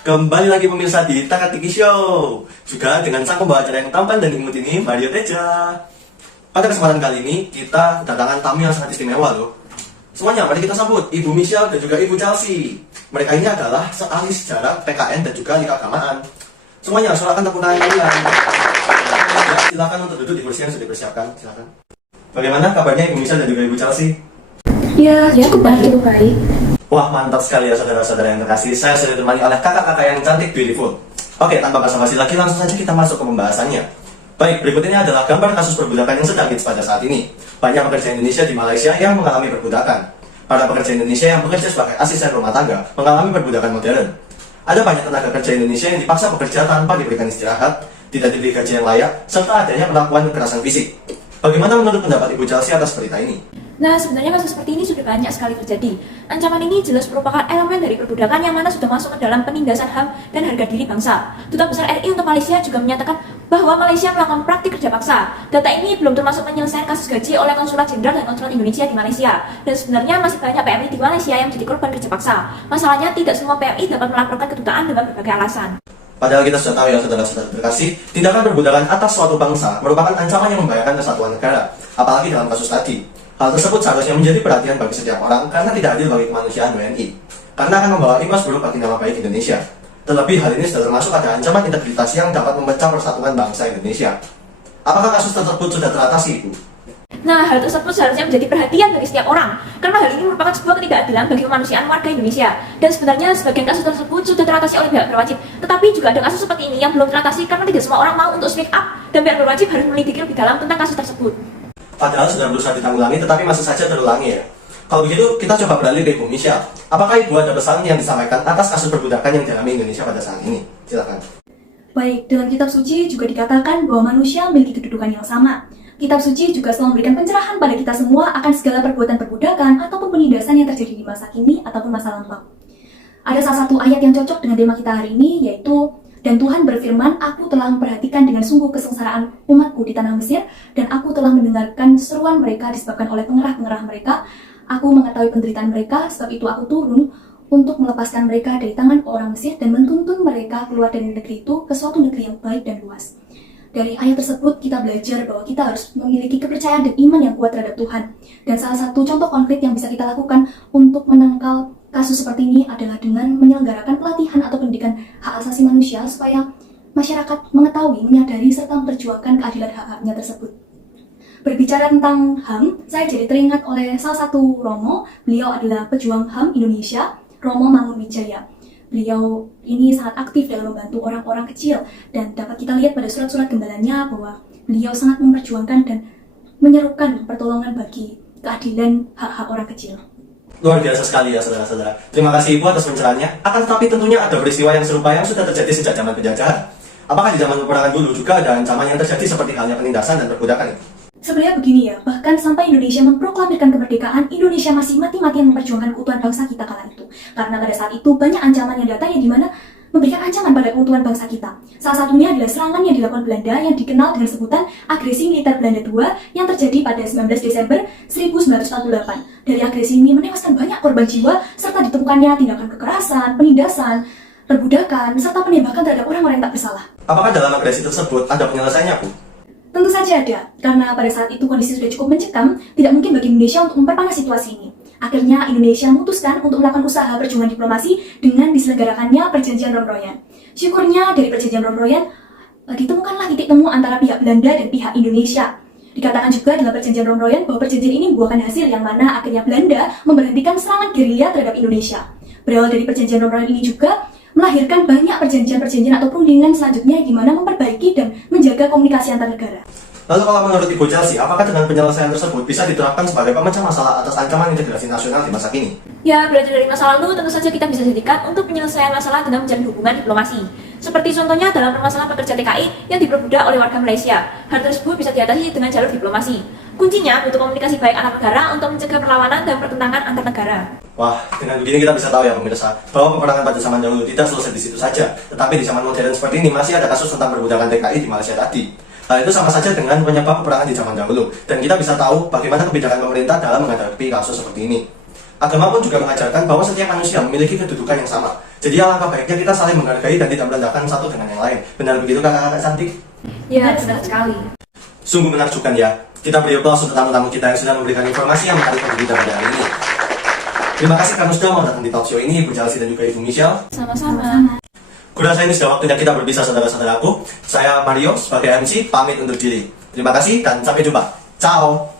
Kembali lagi pemirsa di Taka Tiki Show, juga dengan sang pembawa acara yang tampan dan imut ini, Mario Teja. Pada kesempatan kali ini, kita kedatangan tamu yang sangat istimewa loh. Semuanya, mari kita sambut Ibu Michelle dan juga Ibu Chelsea. Mereka ini adalah seahli sejarah, PKN, dan juga keagamaan. Semuanya, silakan tepuk tangan kalian. Ya, silakan untuk duduk di kursi yang sudah dipersiapkan. Silakan. Bagaimana kabarnya Ibu Michelle dan juga Ibu Chelsea? Ya, cukup baik. Wah, mantap sekali ya saudara-saudara yang terkasih. Saya sudah ditemani oleh kakak-kakak yang cantik, beautiful. Oke, tanpa basa-basi lagi, langsung saja kita masuk ke pembahasannya. Baik, berikut ini adalah gambar kasus perbudakan yang sedang hits pada saat ini. Banyak pekerja Indonesia di Malaysia yang mengalami perbudakan. Para pekerja Indonesia yang bekerja sebagai asisten rumah tangga mengalami perbudakan modern. Ada banyak tenaga kerja Indonesia yang dipaksa bekerja tanpa diberikan istirahat, tidak diberi gaji yang layak, serta adanya perlakuan kekerasan fisik. Bagaimana menurut pendapat Ibu Chelsea atas berita ini? Nah, sebenarnya kasus seperti ini sudah banyak sekali terjadi. Ancaman ini jelas merupakan elemen dari perbudakan yang mana sudah masuk ke dalam penindasan HAM dan harga diri bangsa. Duta Besar RI untuk Malaysia juga menyatakan bahwa Malaysia melakukan praktik kerja paksa. Data ini belum termasuk penyelesaian kasus gaji oleh Konsulat Jenderal dan Konsulat Indonesia di Malaysia. Dan sebenarnya masih banyak PMI di Malaysia yang menjadi korban kerja paksa. Masalahnya tidak semua PMI dapat melaporkan kedutaan dengan berbagai alasan. Padahal kita sudah tahu ya saudara-saudara terkasih, tindakan perbudakan atas suatu bangsa merupakan ancaman yang membahayakan kesatuan negara, apalagi dalam kasus tadi. Hal tersebut seharusnya menjadi perhatian bagi setiap orang karena tidak adil bagi kemanusiaan WNI, karena akan membawa imbas buruk bagi nama baik Indonesia. Terlebih hal ini sudah termasuk ada ancaman integritas yang dapat memecah persatuan bangsa Indonesia. Apakah kasus tersebut sudah teratasi, Ibu? Nah, hal tersebut seharusnya menjadi perhatian bagi setiap orang, karena hal ini merupakan sebuah ketidakadilan bagi kemanusiaan warga Indonesia. Dan sebenarnya sebagian kasus tersebut sudah teratasi oleh pihak berwajib, tetapi juga ada kasus seperti ini yang belum teratasi karena tidak semua orang mau untuk speak up, dan pihak berwajib harus melidiki lebih dalam tentang kasus tersebut. Padahal sudah berusaha ditanggulangi, tetapi masih saja terulangi ya. Kalau begitu, kita coba beralih ke Ibu Michelle. Apakah Ibu ada pesan yang disampaikan atas kasus perbudakan yang dialami Indonesia pada saat ini? Silakan. Baik, dalam kitab suci juga dikatakan bahwa manusia memiliki kedudukan yang sama. Kitab suci juga selalu memberikan pencerahan pada kita semua akan segala perbuatan perbudakan ataupun penindasan yang terjadi di masa kini ataupun masa lampau. Ada salah satu ayat yang cocok dengan tema kita hari ini, yaitu dan Tuhan berfirman, aku telah memperhatikan dengan sungguh kesengsaraan umatku di tanah Mesir, dan aku telah mendengarkan seruan mereka disebabkan oleh pengerah-pengerah mereka. Aku mengetahui penderitaan mereka, sebab itu aku turun untuk melepaskan mereka dari tangan orang Mesir dan menuntun mereka keluar dari negeri itu ke suatu negeri yang baik dan luas. Dari ayat tersebut kita belajar bahwa kita harus memiliki kepercayaan dan iman yang kuat terhadap Tuhan. Dan salah satu contoh konkret yang bisa kita lakukan untuk menangkal kasus seperti ini adalah dengan menyelenggarakan pelatihan atau pendidikan hak asasi manusia supaya masyarakat mengetahui, menyadari, serta memperjuangkan keadilan hak-haknya tersebut. Berbicara tentang HAM, saya jadi teringat oleh salah satu Romo. Beliau adalah pejuang HAM Indonesia, Romo Mangunwijaya. Beliau ini sangat aktif dalam membantu orang-orang kecil, dan dapat kita lihat pada surat-surat gembalanya bahwa beliau sangat memperjuangkan dan menyerukan pertolongan bagi keadilan hak-hak orang kecil. Luar biasa sekali ya saudara-saudara. Terima kasih Ibu atas pencerahannya. Akan tetapi tentunya ada peristiwa yang serupa yang sudah terjadi sejak zaman penjajahan. Apakah di zaman peperangan dulu juga ada ancaman yang terjadi seperti halnya penindasan dan perbudakan itu? Sebenarnya begini ya, bahkan sampai Indonesia memproklamirkan kemerdekaan, Indonesia masih mati-matian memperjuangkan keutuhan bangsa kita kala itu. Karena pada saat itu banyak ancaman yang datang yang dimana memberikan ancaman pada keutuhan bangsa kita. Salah satunya adalah serangan yang dilakukan Belanda yang dikenal dengan sebutan agresi militer Belanda II yang terjadi pada 19 Desember 1948. Dari agresi ini menewaskan banyak korban jiwa serta ditemukannya tindakan kekerasan, penindasan, perbudakan, serta penembakan terhadap orang-orang yang tak bersalah. Apakah dalam agresi tersebut ada penyelesaiannya, Bu? Tentu saja ada, karena pada saat itu kondisi sudah cukup mencekam, tidak mungkin bagi Indonesia untuk memperpanas situasi ini. Akhirnya Indonesia memutuskan untuk melakukan usaha perjuangan diplomasi dengan diselenggarakannya perjanjian Romroyan. Syukurnya dari perjanjian Romroyan ditemukanlah titik temu antara pihak Belanda dan pihak Indonesia. Dikatakan juga dalam perjanjian Romroyan bahwa perjanjian ini membuahkan hasil yang mana akhirnya Belanda memberhentikan serangan gerilya terhadap Indonesia. Berawal dari perjanjian Romroyan ini juga melahirkan banyak perjanjian-perjanjian atau perundingan selanjutnya di mana memperbaiki dan menjaga komunikasi antar negara. Lalu kalau menurut Ibu Chelsea, apakah dengan penyelesaian tersebut bisa diterapkan sebagai pemecah masalah atas ancaman integrasi nasional di masa kini? Ya, belajar dari masa lalu tentu saja kita bisa jadikan untuk penyelesaian masalah dengan menjalin hubungan diplomasi. Seperti contohnya dalam permasalahan pekerja TKI yang diperbudak oleh warga Malaysia. Hal tersebut bisa diatasi dengan jalur diplomasi. Kuncinya butuh komunikasi baik antar negara untuk mencegah perlawanan dan pertentangan antar negara. Wah, dengan begini kita bisa tahu ya pemirsa, bahwa peperangan pada zaman dahulu tidak selesai di situ saja, tetapi di zaman modern seperti ini masih ada kasus tentang perbudakan TKI di Malaysia tadi. Hal itu sama saja dengan penyebab peperangan di zaman dahulu, dan kita bisa tahu bagaimana kebijakan pemerintah dalam menghadapi kasus seperti ini. Agama pun juga mengajarkan bahwa setiap manusia memiliki kedudukan yang sama, Jadi alangkah baiknya kita saling menghargai dan tidak merendahkan satu dengan yang lain. Benar begitu kakak-kakak cantik? Ya, benar sekali. Sungguh menakjubkan ya. Kita beri aplaus untuk tamu-tamu kita yang sudah memberikan informasi yang menarik bagi kita pada hari ini. Terima kasih karena sudah mau datang di talk show ini, Ibu Chelsea dan juga Ibu Michelle. Sama-sama. Kurasa ini sudah waktunya kita berpisah saudara-saudaraku. Saya Mario sebagai MC pamit untuk diri. Terima kasih dan sampai jumpa. Ciao.